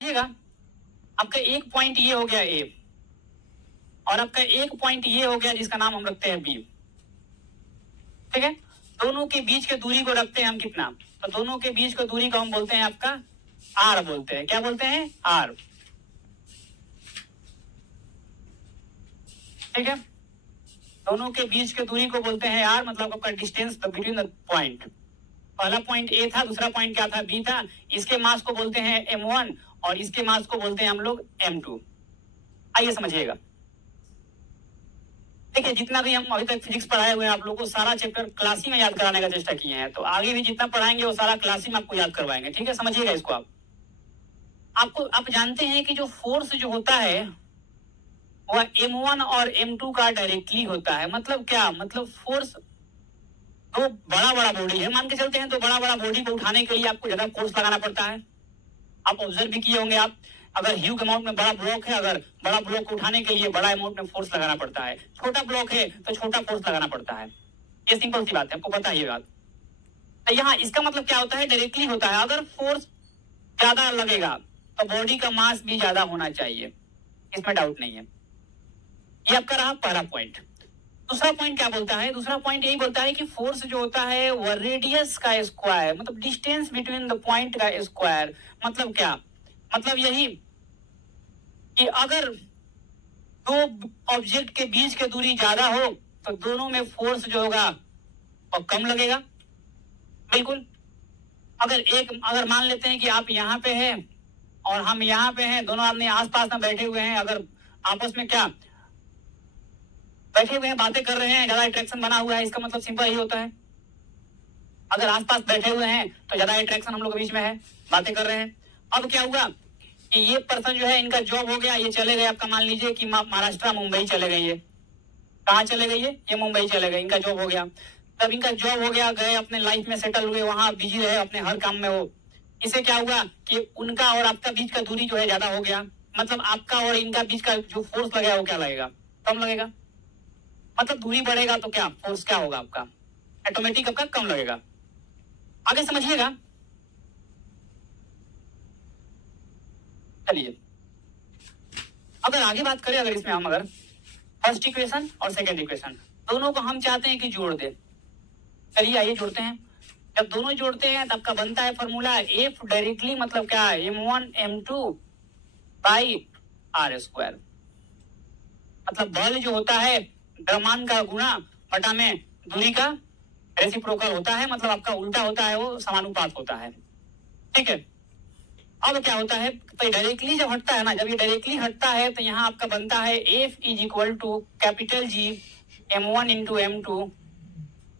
समझिएगा, आपका एक पॉइंट ये हो गया ए और आपका एक पॉइंट ये हो गया जिसका नाम हम रखते हैं बी। ठीक है, दोनों के बीच के दूरी को रखते हैं हम कितना, तो दोनों के बीच की दूरी को हम बोलते हैं आपका आर बोलते हैं। क्या बोलते हैं? आर। ठीक है, दोनों के बीच की दूरी को बोलते हैं आर, मतलब आपका डिस्टेंस बिटवीन द पॉइंट। पहला पॉइंट ए था, दूसरा पॉइंट क्या था? बी था। इसके मास को बोलते हैं m1 और इसके मास को बोलते हैं हम लोग m2। आइए समझिएगा। देखिए, जितना भी हम अभी तक फिजिक्स पढ़ाए हुए हैं आप लोगों को सारा चैप्टर क्लासी में याद कराने का चेष्टा किए हैं, तो आगे भी जितना पढ़ाएंगे वो सारा क्लासी में आपको याद करवाएंगे। ठीक है, समझिएगा इसको। आप जानते हैं कि जो फोर्स जो होता है वह m1 और m2 का डायरेक्टली होता है। मतलब क्या? मतलब फोर्स, तो बड़ा बड़ा बॉडी है मान के चलते हैं, तो बड़ा बड़ा बॉडी को उठाने के लिए आपको ज्यादा फोर्स लगाना पड़ता है। आप ऑब्जर्व भी किए होंगे आप, अगर ह्यूज अमाउंट में बड़ा ब्लॉक है, अगर बड़ा ब्लॉक को उठाने के लिए बड़ा अमाउंट में फोर्स लगाना पड़ता है। छोटा ब्लॉक है तो छोटा फोर्स लगाना पड़ता है। ये सिंपल सी बात है, आपको पता है ये बात। तो यहाँ इसका मतलब क्या होता है? डायरेक्टली होता है। अगर फोर्स ज्यादा लगेगा तो बॉडी का मास भी ज्यादा होना चाहिए, इसमें डाउट नहीं है। ये आपका रहा पहला पॉइंट। दूसरा पॉइंट क्या बोलता है? दूसरा पॉइंट यही बोलता है कि फोर्स जो होता है वह रेडियस का स्क्वायर, मतलब डिस्टेंस बिटवीन द पॉइंट का स्क्वायर। मतलब क्या? मतलब यही कि अगर दो ऑब्जेक्ट के बीच की दूरी ज्यादा हो तो दोनों में फोर्स जो होगा वो कम लगेगा। बिल्कुल। अगर मान लेते हैं कि आप यहाँ पे हैं और हम यहाँ पे हैं, दोनों आदमी आसपास में बैठे हुए हैं, अगर आपस में क्या बैठे हुए हैं, बातें कर रहे हैं, ज्यादा अट्रैक्शन बना हुआ है, इसका मतलब सिंपल ही होता है। अगर आसपास बैठे हुए हैं तो ज्यादा अट्रैक्शन हम लोग के बीच में है, बातें कर रहे हैं। अब क्या हुआ कि ये पर्सन जो है, इनका जॉब हो गया, ये चले गए। आपका मान लीजिए कि महाराष्ट्र मुंबई चले गए। ये कहाँ चले गए? ये मुंबई चले गए, इनका जॉब हो गया। तब इनका जॉब हो गया, गए अपने लाइफ में सेटल हुए, वहां बिजी रहे अपने हर काम में वो। इससे क्या हुआ कि उनका और आपका बीच का दूरी जो है ज्यादा हो गया। मतलब आपका और इनका बीच का जो फोर्स लगेगा वो क्या लगेगा? कम लगेगा। मतलब दूरी बढ़ेगा तो क्या फोर्स क्या होगा आपका? ऑटोमेटिक आपका कम लगेगा। आगे समझिएगा। चलिए, अगर आगे बात करें, अगर इसमें हम अगर फर्स्ट इक्वेशन और सेकेंड इक्वेशन दोनों को हम चाहते हैं कि जोड़ दे। चलिए आइए जोड़ते हैं। जब दोनों जोड़ते हैं तब का बनता है फॉर्मूला एफ डायरेक्टली, मतलब क्या? m1 m2 by R square. मतलब बल जो होता है द्रव्यमान का गुणा बटा में दूरी का रेसिप्रोकल होता है, मतलब आपका उल्टा होता है, वो समानुपात होता है। ठीक है, अब क्या होता है? तो डायरेक्टली जब हटता है ना, जब ये डायरेक्टली हटता है तो यहाँ आपका बनता है F is equal to capital G m1 into m2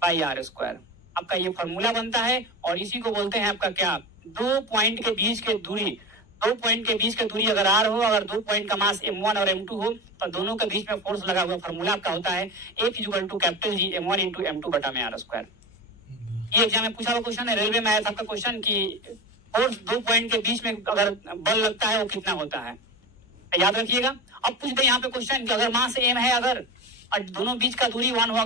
by R square. आपका ये फॉर्मूला बनता है और इसी को बोलते हैं आपका क्या? दो पॉइंट के बीच के दूरी, दो पॉइंट के बीच की दूरी अगर आर हो, अगर दो पॉइंट का मास m1 और m2 हो, तो दोनों के बीच में फोर्स लगा हुआ फॉर्मूला आपका होता है F equal to capital G m1 into m2 बटा में आर स्क्वायर। ये एग्जाम में पूछा हुआ क्वेश्चन है, रेलवे में आया था आपका क्वेश्चन कि फोर्स दो पॉइंट के बीच में अगर बल लगता है वो कितना होता है, याद रखिएगा। अब पूछते हैं यहाँ पे क्वेश्चन कि अगर मास m है, अगर और दोनों बीच का दूरी 1 हो,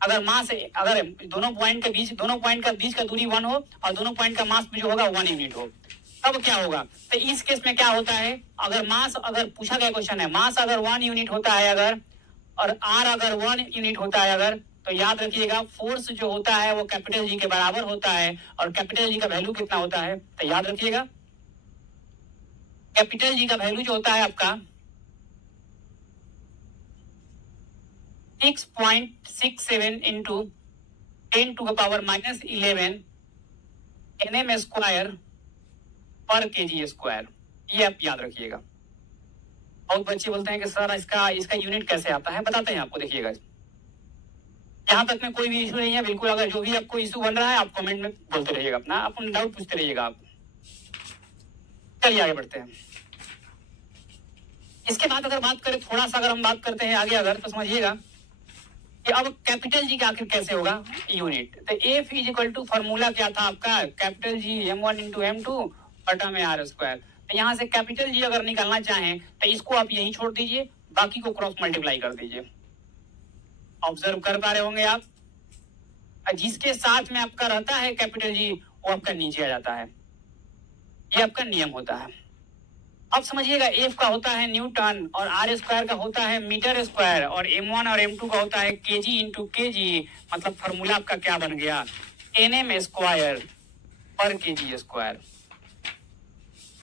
अगर मास अगर दोनों पॉइंट के बीच, दोनों पॉइंट का बीच का दूरी 1 हो और दोनों पॉइंट का मास भी जो होगा 1 यूनिट हो, तब क्या होगा? तो इस केस में क्या होता है? अगर मास, अगर पूछा गया क्वेश्चन है मास अगर 1 यूनिट होता है अगर, और आर अगर 1 यूनिट होता है अगर, तो याद रखिएगा फोर्स जो होता है वो कैपिटल जी के बराबर होता है। और कैपिटल जी का वैल्यू कितना होता है? तो याद रखिएगा कैपिटल जी का वैल्यू जो होता है आपका 6.67 into 10 to the power minus 11 NM square पर kg स्क्वायर। ये आप याद रखिएगा। बहुत बच्चे बोलते हैं कि सर इसका इसका यूनिट कैसे आता है, बताते हैं आपको, देखिएगा। यहाँ तक में कोई भी इशू नहीं है, बिल्कुल। अगर जो भी आपको इशू बन रहा है आप कमेंट में बोलते रहिएगा, अपना अपना डाउट पूछते रहिएगा आप। चलिए आगे बढ़ते हैं। इसके बाद अगर बात करें, थोड़ा सा अगर हम बात करते हैं आगे, अगर तो समझिएगा कि अब कैपिटल जी का आखिर कैसे होगा यूनिट। तो F is equal to formula क्या था आपका? Capital G m1 into m2 बटा में आर स्क्वायर। तो यहाँ से कैपिटल जी अगर निकालना चाहें तो इसको आप यही छोड़ दीजिए, बाकी को क्रॉस मल्टीप्लाई कर दीजिए। ऑब्जर्व कर पा रहे होंगे आप, जिसके साथ में आपका रहता है कैपिटल जी वो आपका नीचे आ जाता है। ये आपका नियम होता है। अब समझिएगा, एफ का होता है न्यूटन और आर स्क्वायर का होता है मीटर स्क्वायर और m1 और m2 का होता है केजी इंटू केजी। मतलब फॉर्मूला आपका क्या बन गया, nm स्क्वायर पर केजी स्क्वायर।